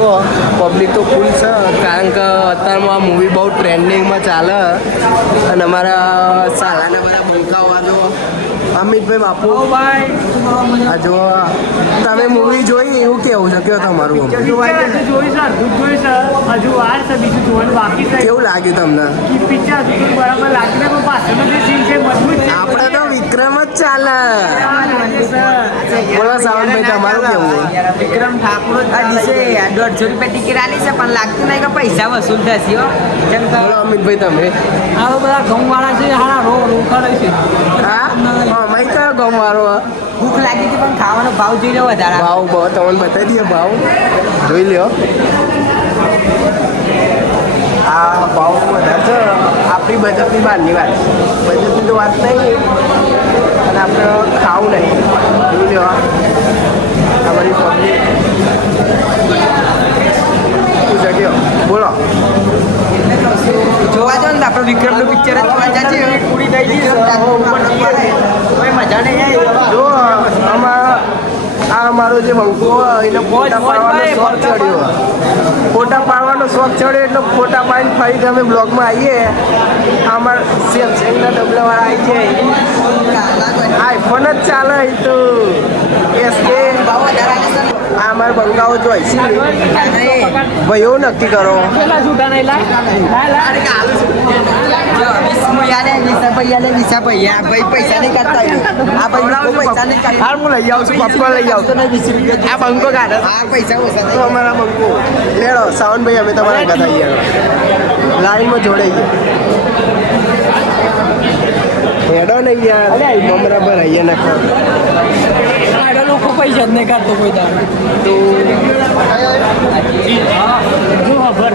જુઓ પબ્લિક તો ફૂલ છે કારણ કે અત્યારમાં આ મૂવી બહુ ટ્રેન્ડિંગમાં ચાલે અને અમારા સાલાના બધા બંકાવાનો અમિતભાઈ બાપુ આ જુઓ તમે મૂવી જોઈ એવું કેવું છે કેવું તમારું હજુ વાર છે બીજું જોવાનું બાકી છે. કેવું લાગ્યું તમને પિક્ચર બરાબર લાગીને પણ પાછળનો જે સીન છે મજબૂત છે. આપણે તો વિક્રમ જ ચાલે બોલો સાવનભાઈ તમારું કેવું વિક્રમ ઠાકોર આ દિવસે 150 રૂપિયા ટિકિટ આલી છે પણ લાગતું નહીં કે પૈસા વસૂલ થશે હો. જેમ કે બોલો અમિતભાઈ તમે આ બધા ઘઉંવાળા છે હારા રોકાડે છે. હા અમે કયો ગમ મારો ભૂખ લાગી હતી પણ ખાવાનો ભાવ જોઈ લો વધારે. ભાવ બહુ તમને બતાવી દઈએ ભાવ જોઈ લ્યો આ ભાવ વધારે છે આપણી બજેટની બહારની વાત બજેટની તો વાત નહીં અને આપણે ખાવું નહીં જોઈ લ્યો આ બધી પબ્લિક શું છે કયો બોલો જોવા જો ને આપણે વિક્રમનું પિક્ચર જ જોવા જાય છે પૂરી થઈ ગઈ કોઈ મજા નહીં આવી. જો આમાં આ અમારો જે બંકો હોય એને ફોટા પાડવાનો શોખ ચડ્યો ફોટા પાડવાનો શોખ ચડ્યો એટલે ફોટા પાડીને ફરીથી અમે બ્લોગમાં આવીએ અમારા સેમસંગના ડબલાવાળા આવી જાય આઈફોન જ ચાલે એ તો એસકે ભાવ વધારે આલે છે. આ અમારા બંકાઓ જોઈ છે ભાઈ એવું નક્કી કરો પેલા છૂટા નહીં લાય જો વિસ્મય આલે વિસાભાઈ આલે વિસાભાઈ આ ભાઈ પૈસા નહીં કરતા આ ભાઈ લોકો પૈસા નહીં કરતા. હાલ હું લઈ આવું છું પપ્પા લઈ આવું તો નહીં 20 રૂપિયા આ બંકો કાઢે આ પૈસા ઓછા તો અમારા બંકો લેડો સાવનભાઈ અમે તમારા ઘર આવીએ લાઈનમાં જોડાઈ ગયા હેડો નહીં યાર મમરા પર આવીએ નાખો લોકો પૈસા જ નહીં કાઢતો કોઈ દાડો. તો જો ખબર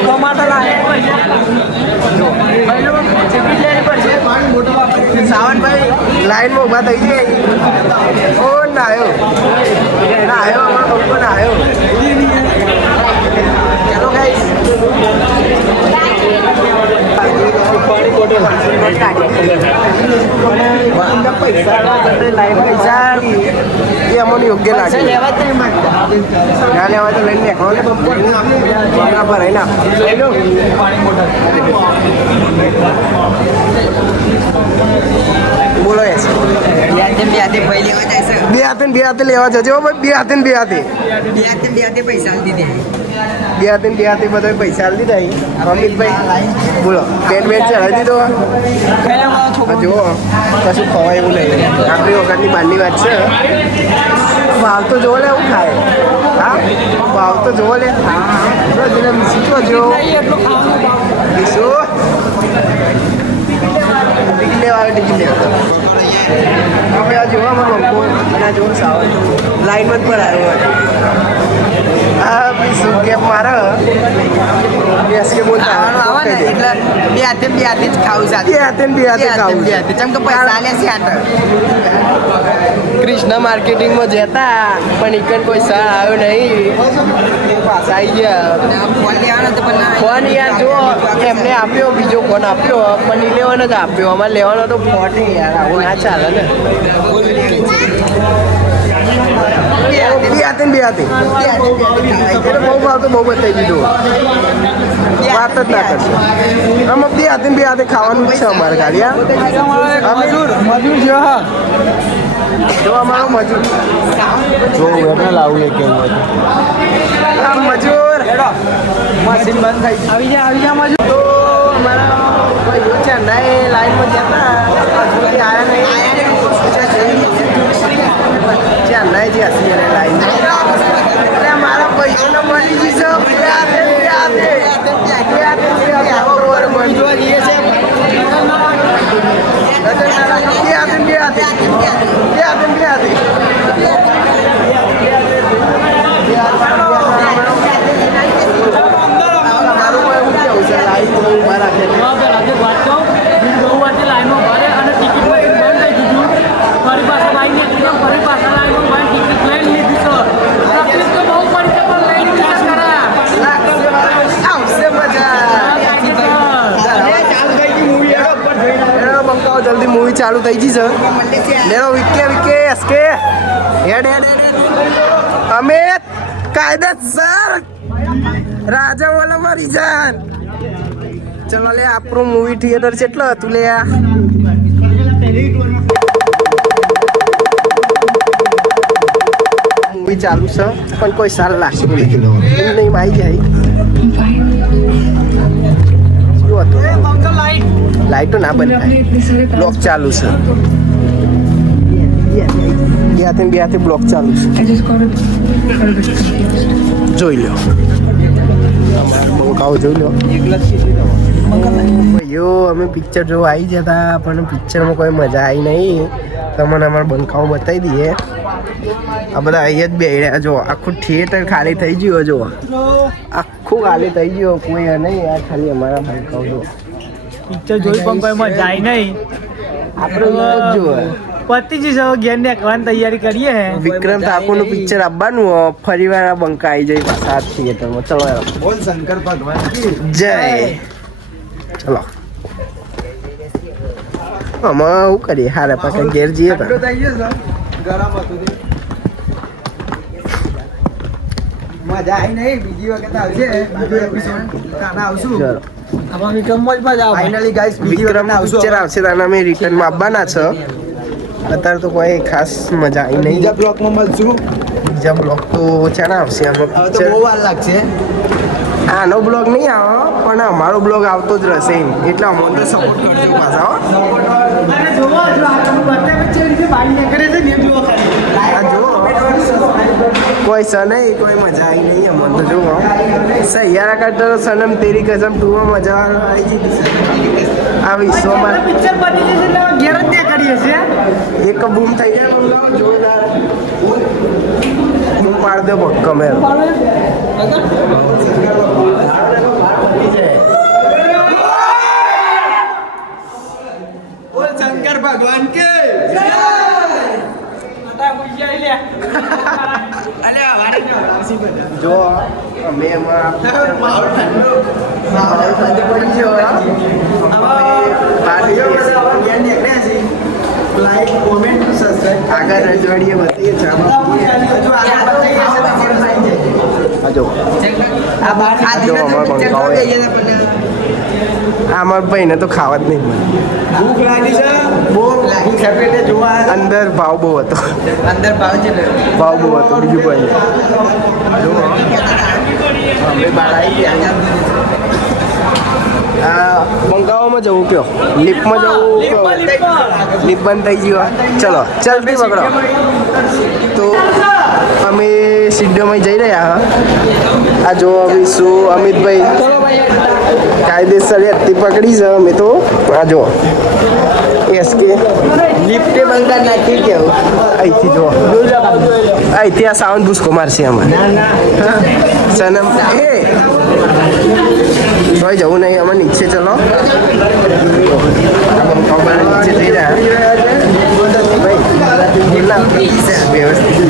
ટમાટર લાગે સાવનભાઈ લાઈનમાં ઊભા થઈ જાય ઓ નાયો નાયો અમારો બંકો નાયો ચાલો ગાઈસ પૈસા એ અમને યોગ્ય લાગે લેવા જ નહીં ના લેવા તો લઈને નીકળો ને હમણાં ભરાઈ નાખો બોલો યસ બે ભાઈ લેવા જાય છે. બે હાથે લેવા જજો ભાઈ બે હાથે બે હાથે પૈસા આલી દીધે. બે હાથે બધા પૈસા આલી દીધા અમિતભાઈ બોલો પેન્ટ વેટ ચડાવી દીધો જુઓ કશું ખવાય એવું નહીં આપણી વખતની બહારની વાત છે ભાવ તો જોવો લે એવું ખાય હા ભાવ તો જોવો લે જેને શીખવો જો ટિકિટ લેવા આવે ટિકિટ લેવા અમે આ જોવા મને બંકો અને આ જોવો સાવન લાઈનમાં જ પર આવ્યો હા બી શું કેપ મારે બેસ કે બોલતા આવે ને એટલે બે હાથે જ ખાવું સાથે. બે હાથે ખાવું જેમ કે પૈસા આલે છે આટલ. કૃષ્ણ માર્કેટિંગમાં જતા પણ ઇકન કોઈ સર આવ્યો નહીં પાછા આવી ગયા ફોન લેવાનો તો પણ ફોન યાર જો એમને આપ્યો બીજો ફોન આપ્યો પણ ઇલેવન જ આપ્યો અમારે લેવાનો તો ફોન યાર આવું ના ચાલે ને બે હાથે બહુ ભાવ તો બહુ બતાવી દીધું વાત જ ના કરશે આમાં બે હાથે ખાવાનું જ છે અમારે ગાડી મજૂર છે હા જો અમારો મજૂર જો એને લાવું એ કેવું મજૂર મશીન બંધ થઈ આવી જા મજૂર તો અમારા ભાઈઓ છે નહીં લાઈનમાં જતા હજુ આવ્યા નહીં ચેન્નાઈ જે હસી લાઈન એટલે મારા ભાઈઓને મળી જશે લાઈનમાં ભરે અને ટિકિટ બંધ થઈ દીધું ફરી પાછા લાઈને ફરી પાછા લાઈનમાં ટિકિટ લઈ લીધી છે. તકલીફ તો બહુ પડી છે પણ લઈ લીધી છે ખરા. આવશે મજા જલ્દી મૂવી ચાલુ થઈ ગઈ છે લેરો વિકે એસકે હેડ અમિત કાયદેસર રાજા બોલો મારી જાન. ચલો લે આપણું મૂવી થિયેટર કેટલો હતું લે આ મૂવી ચાલુ છે પણ કોઈ સાલ લાગશે નહીં આવી જાય. શું હતું લાઈટો ના બંધ થાય બ્લોક ચાલુ છે બે બ્લોક ચાલુ છે જોઈ લો બંકાઓ જોઈ લો ભાઈઓ અમે પિક્ચર જોવા આવી જતા પણ પિક્ચરમાં કોઈ મજા આવી નહીં તમને અમારા બંકાઓ બતાવી દઈએ. આ બધા અહીંયા જ બે રહ્યા જો આખું થિયેટર ખાલી થઈ ગયું જો આખું ખાલી થઈ ગયું કોઈ નહીં આ ખાલી અમારા બંકાઓ જો પિક્ચર જોઈ પણ કોઈ મજા આવી નહીં. આપણે જો પતિજી સૌ ઘેર નીકળવાની તૈયારી કરીએ હે. વિક્રમ ઠાકોરનું પિક્ચર આવવાનું ફરી વાર આ બંકા આવી જાય પાછા થિયેટરમાં. ચલો બોલ શંકર ભગવાન કી જય. ચલો આમાં શું કરીએ હારે પાછા ઘેર જઈએ તો થઈ ગયો છે ગરમ હતું તે. મજા આવી નહીં બીજી વખત આવશે બીજો એપિસોડ કાના આવશું ચલો આમાં વિક્રમમાં જ મજા આવે. ફાઇનલી ગાઈસ બીજી વખત વિક્રમનું પિક્ચર આવશે તાના અમે રિટર્નમાં આવવાના છે. અત્યારે તો કોઈ ખાસ મજા આવી નહીં. બીજા બ્લોકમાં મળશું. બીજા બ્લોગ તો ચાણા આવશે આમાં હવે તો પિક્ચર. બહુ વાર લાગશે. આનો બ્લોગ નહીં આવે પણ અમારો બ્લોગ આવતો જ રહેશે એટલે અમને તો સપોર્ટ કરજો પાછા હો. અને જોવો જો આ તમે બધા પિક્ચર રીતે બહાર નીકળે છે ને જુઓ ખાલી. આ જુઓ કોઈ સ નહીં કોઈ મજા આવી નહીં અમને તો જુઓ સૈયારા કરતા સનમ તેરી કસમ 2 માં મજા આવી ગઈ આ વિશ્વમાં પિક્ચર બની જશે એટલે ઘેર જ નીકળીએ છીએ. એક બૂમ થઈ જાય બોલાવો જોરદાર બૂમ પાડ દે ગમે બોલ શંકર ભગવાન કે જો અમે એમાં મારું ઠંડુ પડી ગયો લાઈક કોમેન્ટ સબસ્ક્રાઇબ આગળ રજવાડીએ બતાવીએ હજુ આગળ જો આ બાર આ જો દિન અમાર પિક્ચર બંકાઓ જોઈ ગયા પણ અમાર ભાઈને તો ખાવા જ નહીં મળે. ભૂખ લાગી છે બહુ ભૂખ પેટે જોવા અંદર ભાવ બહુ હતો અંદર ભાવ છે ને ભાવ બહુ હતો બીજું કોઈ નહીં. અમે બહાર આવી ગયા આ બંગાળમાં જવું કયો લિફ્ટમાં જવું કયો લિફ્ટ બંધ થઈ ગયો ચલો ચાલ બી પકડો તો અમે સિડ્ડોમાં જઈ રહ્યા આ જો અમે શું અમિતભાઈ કાયદેસર હત્તી પકડી છે અમે તો આ જો એસકે લિફ્ટે બંધ નાખી કેવું અહીંથી જો અહીંથી આ સાઉન્ડ ભૂસકો મારશે અમારે સનમ એ કોઈ જવું નહીં અમે નીચે ચલો નીચે જઈ રહ્યા વ્યવસ્થિત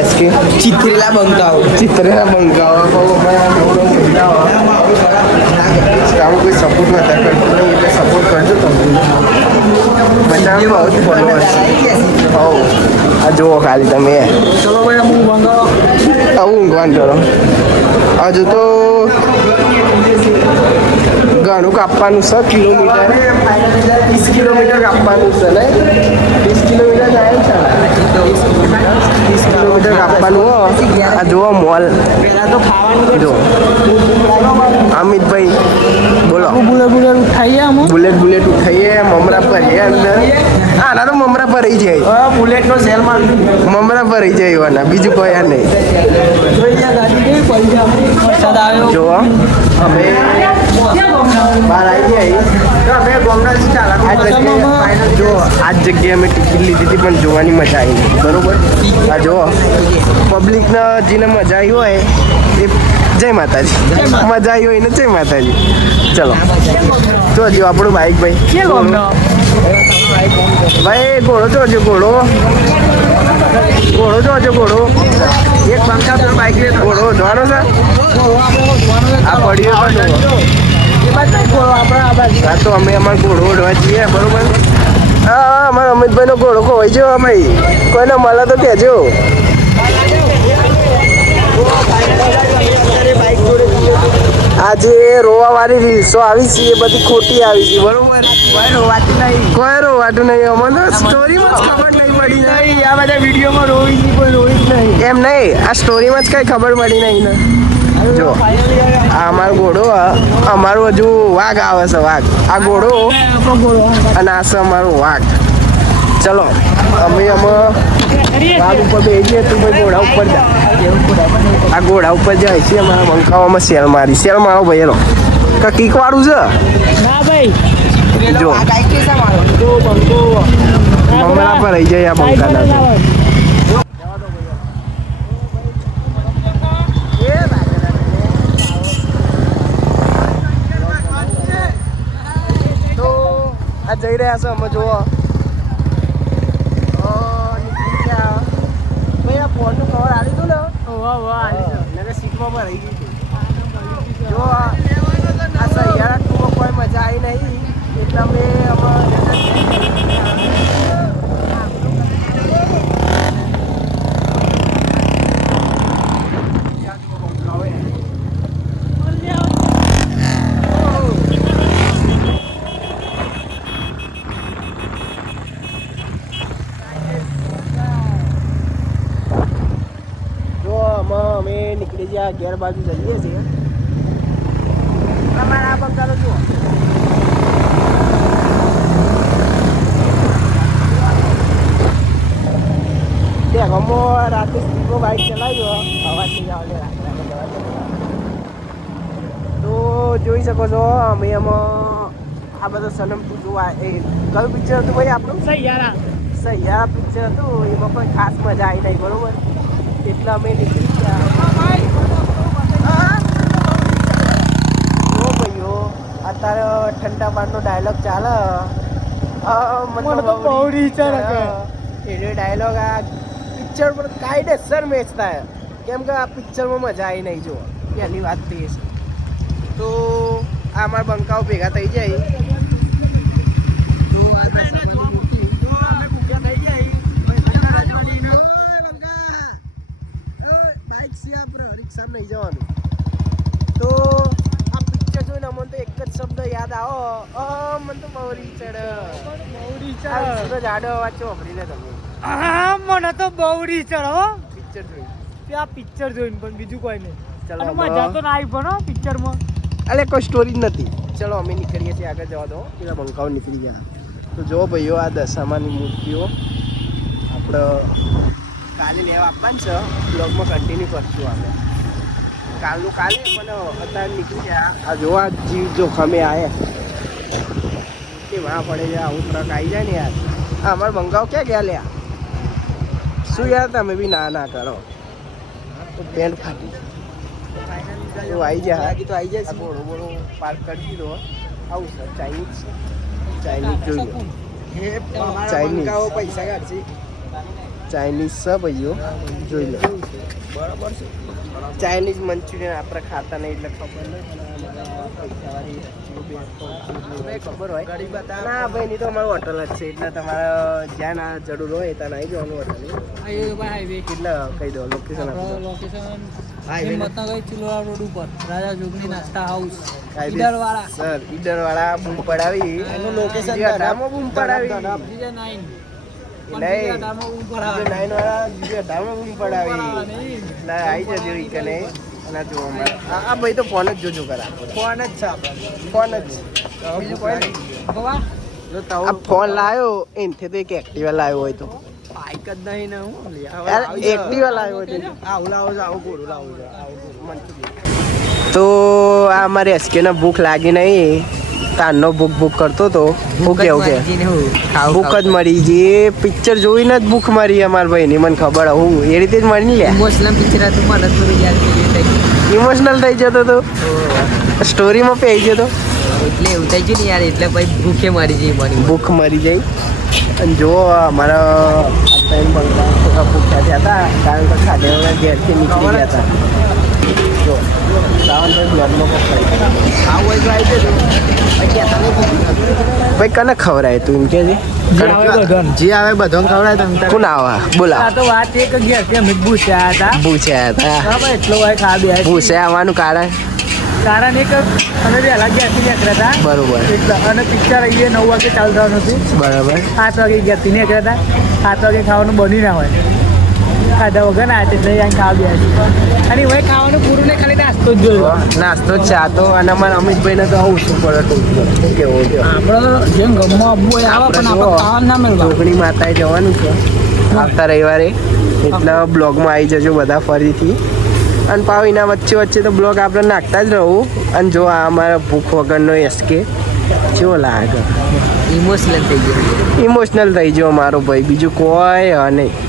એસકે ચિત્રેલા બંકાઓ ચિત્રેલા બંગાવો આવું કોઈ સપોર્ટ નતા કરતું નહીં એટલે સપોર્ટ કરજો તમે બધાને બહુ જ ફોલોઅર્સ હો આ જુઓ ખાલી તમે ચલો ભાઈ હું મંગાવો. આવું ઊંઘવાન કરો હજુ તો ઘણું કાપવાનું છે કિલોમીટર 30 કિલોમીટર કાપવાનું છે ને 30 કિલોમીટર જાય છે 30 કિલોમીટર કાપવાનું હો આ જુઓ મોલ પેલા તો ખાવાનું જો અમિતભાઈ બોલો બુલેટ બુલેટ ઉઠાઈએ આમાં. બુલેટ ઉઠાઈએ મમરા ભરીએ અંદર આના તો મમરા ભરાઈ જાય બુલેટનો સેલ માં મમરા ભરાઈ જાય એવાના બીજું કોઈ આ નહીં ગાડી કેવી પડી છે વરસાદ આવ્યો. જો અમે બહાર આવી ગયા તો અમે ગોમડાથી જો આ જ જગ્યાએ અમે ટિકિટ લીધી હતી પણ જોવાની મજા આવી નહીં બરોબર આ જો પબ્લિકને જેને મજા આવી હોય એ જય માતાજી મજા આવી હોય ને જય માતાજી ચલો તો જો આપણું બાઈક ભાઈ કે ગમનો ભાઈ ઘોડો જોજો ઘોડો ઘોડો એક પંખા પર બાઈક લે ઘોડો જોવાનો છે આ પડ્યો હા તો અમે અમારો ઘોડો ઓઢવા જઈએ બરોબર હા અમારા અમિતભાઈનો ઘોડો ખોવાઈ ગયો ભાઈ કોઈને મળે તો કહેજો આ જે રોવાવાળી રીલ્સો આવી છે એ બધી ખોટી આવી છે બરોબર કોઈ રોવાતું નહીં. કોઈ રોવાતું નહીં અમને સ્ટોરીમાં જ ખબર નહીં પડી ને આ બધા વિડીયોમાં રોઈ નહીં, કોઈ રોઈ જ નહીં. એમ નહીં આ સ્ટોરીમાં જ કઈ ખબર પડી નહીં ને જો આ અમારો ઘોડો અમારું હજુ વાઘ આવે છે વાઘ આ ઘોડો અને આ છે અમારો વાઘ ચલો અમે વાઘ ઉપર બેસી જઈએ તું ભાઈ ઘોડા ઉપર જા આ ઘોડા ઉપર જાય છે અમારા બંકાવામાં સેલ મારો ભાઈ એનો કીક વાળું છે ના ભાઈ જો આ ગાય કે શા મારો? જો બંકો મમરા પર રહી જાય આ બંકાના તો આ જઈ રહ્યા છે અમે જુઓ નીકળી ગયા ભાઈ આ ફોનનું કવર આવી હતું ને નકર સીટમાં પર રહી ગઈ હતી જો આ સહિયારા ટૂંકમાં કોઈ મજા આવી નહીં એટલે અમે અમે નીકળી ગયા ઘેર બાજુ જઈએ છીએ અમારા આ બંકારો જુઓ ગમો રાતે સ્પીડમાં બાઇક ચલાવ્યો અવાજ નહીં આવે તો જોઈ શકો છો અમે એમાં આ બધો સનમ તું જોવા એ કયું પિક્ચર હતું ભાઈ આપણું સહિયારા પિક્ચર હતું એમાં કોઈ ખાસ મજા આવી નહીં બરોબર એટલે અમે નીકળી ગયા ભાઈઓ અત્યારે ઠંડા પાણીનો ડાયલોગ ચાલે મને તો બહુ એ ડાયલોગ આ પિક્ચર પર કાયદેસર મેચ થાય કેમ કે આ પિક્ચરમાં મજા આવી નહીં જો પહેલી વાત તો એ છે તો આ અમારા બંકાઓ ભેગા થઈ જાય જો આ ભૂખ્યા થઈ જાય બાઇક છે આપણે રિક્ષા નહીં જવાનું તો આ પિક્ચર જોઈને અમને તો એક જ શબ્દ યાદ આવો મને તો બહુરી ચડ જાડો અવાજ ચોપડી લે તમે મને તો બહુ રીચ હો પિક્ચર જોઈ ત્યાં પિક્ચર જોઈને પણ બીજું કોઈ નહીં ચલો અને મજા તો ના આવી પણ હો પિક્ચરમાં અલે કોઈ સ્ટોરી જ નથી ચલો અમે નીકળીએ છીએ આગળ જવા દો પેલા બંકાઓ નીકળી ગયા તો જો ભાઈઓ આ દશામાની મૂર્તિઓ આપણે કાલે લેવા આપવાનું છે બ્લોગમાં કન્ટિન્યુ કરશું આપણે કાલનું કાલે પણ અત્યારે નીકળી ગયા આ જોવા જીવ જોખમે આવ્યા કે વાહ પડે છે આવું ટ્રક આવી જાય ને યાર હા અમારા બંગાવ ક્યાં ગયા લ્યા શું યાર તમે બી ના કરો તો પેન્ટ ફાટી તો આવી જાય તો આવી જાય બોલો બોલો પાર્ક કરી દીધો આવું સર ચાઇનીઝ જોઈ લો ચાઇનીઝ પૈસા કાઢશે ચાઇનીઝ છે ભાઈઓ જોઈ લો બરાબર છે ચાઇનીઝ મંચુરિયન આપણે ખાતા નહીં એટલે ખબર નહીં ખબર હોય ના ભાઈ નહીં તો અમારું હોટલ જ છે એટલે તમારે જ્યાં ના જરૂર હોય ત્યાં આવી જવાનું હોટલ એટલે કહી દો લોકેશન સર ઈડરવાળા બૂમ પડાવી એનું લોકેશન બૂમ પડાવી આ ભાઈ તો ફોન જ જોજો કરા ફોન જ છે ફોન જ બીજું કોઈ આ ફોન લાવ્યો એનથી તો એક એક્ટિવા લાવ્યો હોય તો બાઈક જ નહીં ને હું એક્ટિવા લાવ્યો હોય આવું લાવો છો આવું ઘોડું લાવું તો આ મારે એસકેને ભૂખ લાગી નહીં તારનો ભૂખ કરતો તો હું કેવું કે ભૂખ જ મરી ગઈ પિક્ચર જોઈને જ ભૂખ મરી અમારા ભાઈની મને ખબર હું એ રીતે જ મરી લે ઇમોશનલ પિક્ચર હતું મને થોડું યાદ ઇમોશનલ થઈ જતો તો સ્ટોરીમાં પે જતો એટલે એવું થઈ ગયું ને યાર એટલે ભાઈ ભૂખે મરી જઈ મારી ભૂખ મરી જાય અને જો અમારા થોડા ભૂખ્યા થયા હતા કારણ કે ખાધે ઘેરથી નીકળી ગયા હતા જો સાવનભાઈ બ્લોગમાં આવું હોય તો આવી જજો ભાઈ કને ખવડાય તું એમ કે જે આવે બધો ખવડાય તમે કોણ આવા બોલા આ તો વાત એક ગયા કે અમે પૂછ્યા હતા પૂછ્યા હતા બરાબર એટલો હોય ખા બે પૂછ્યા આવવાનું કારણ કારણ એક અમે વહેલા ગેસથી નીકળ્યા હતા બરોબર એટલે અને પિક્ચર અહીંયા 9 વાગે ચાલુ થવાનું હતું બરાબર 7 વાગે ગેસથી નીકળ્યા હતા 7 વાગે ખાવાનું બની ના હોય ખાધા વગર ના એટલે અહીં ખાવા ગયા અને હવે ખાવાનું પૂરું નહીં ખાલી નાસ્તો જ જોયો નાસ્તો જ ચા તો અને અમારા અમિતભાઈને તો આવું શું પડે ટોકમાં કેવું છે આપણે જેમ ગમવા આવવું હોય આવે પણ આપણે ખાવાનું ના મળવા ચોકડી માતાએ જવાનું છે આવતા રવિવારે એટલે બ્લોગમાં આવી જજો બધા ફરીથી અને પાવ એના વચ્ચે વચ્ચે તો બ્લોગ આપણે નાખતા જ રહું અને જો આ અમારા ભૂખ વગરનો એસકે કેવો લાગે ઇમોશનલ થઈ ગયો ઇમોશનલ થઈ ગયો મારો ભાઈ બીજું કોઈ નહીં